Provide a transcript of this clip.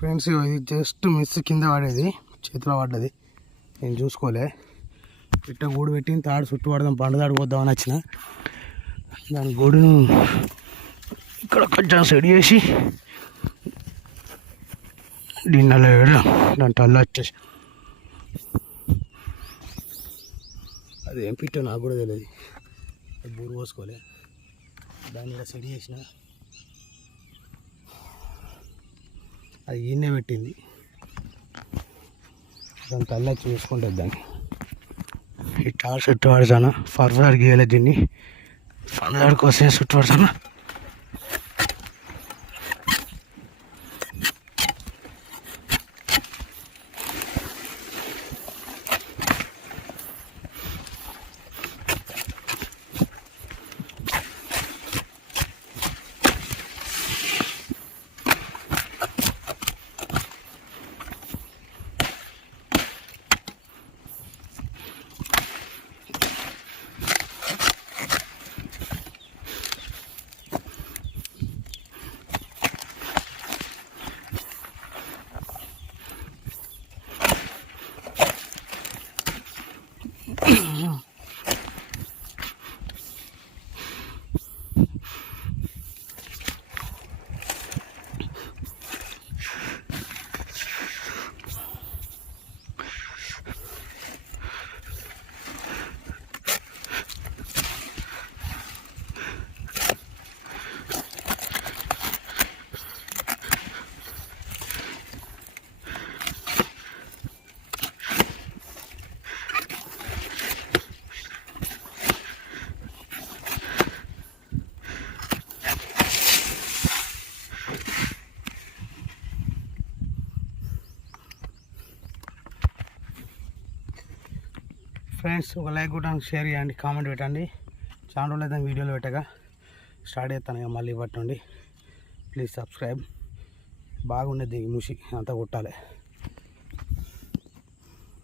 Friends ఇది just miss కింద పడేది, చేతిలో పడ్డది, నేను చూసుకోలే. పిట్ట గూడు పెట్టిన తాడు చుట్టూ పడదాం, పండు తాడు పోద్దామని వచ్చిన. దాని గూడును ఇక్కడ కొంచెం సెట్ చేసి దీన్ని వేయడం, దాని తల్ల వచ్చేసి అది ఏం పిట్టో నాకు కూడా తెలియదు. బూరు పోసుకోలే, దాన్ని ఇలా సెట్ చేసిన. అది ఈయనే పెట్టింది, దాని తల్ల చూసుకుంటుంది. దాన్ని ఈ టార్ చుట్టూ పడతాను, ఫర్దర్ గీయలే దీన్ని, ఫర్దర్ కోసం చుట్టూ పడతాను. ఫ్రెండ్స్ ఒక లైక్ కొట్టండి, షేర్ చేయండి, కామెంట్ పెట్టండి. చాలా రోజులు అయితే వీడియోలు పెట్టగా స్టార్ట్ చేస్తాను ఇక మళ్ళీ పట్టండి. Please subscribe. బాగుండేది ముషి అంతా కొట్టాలి.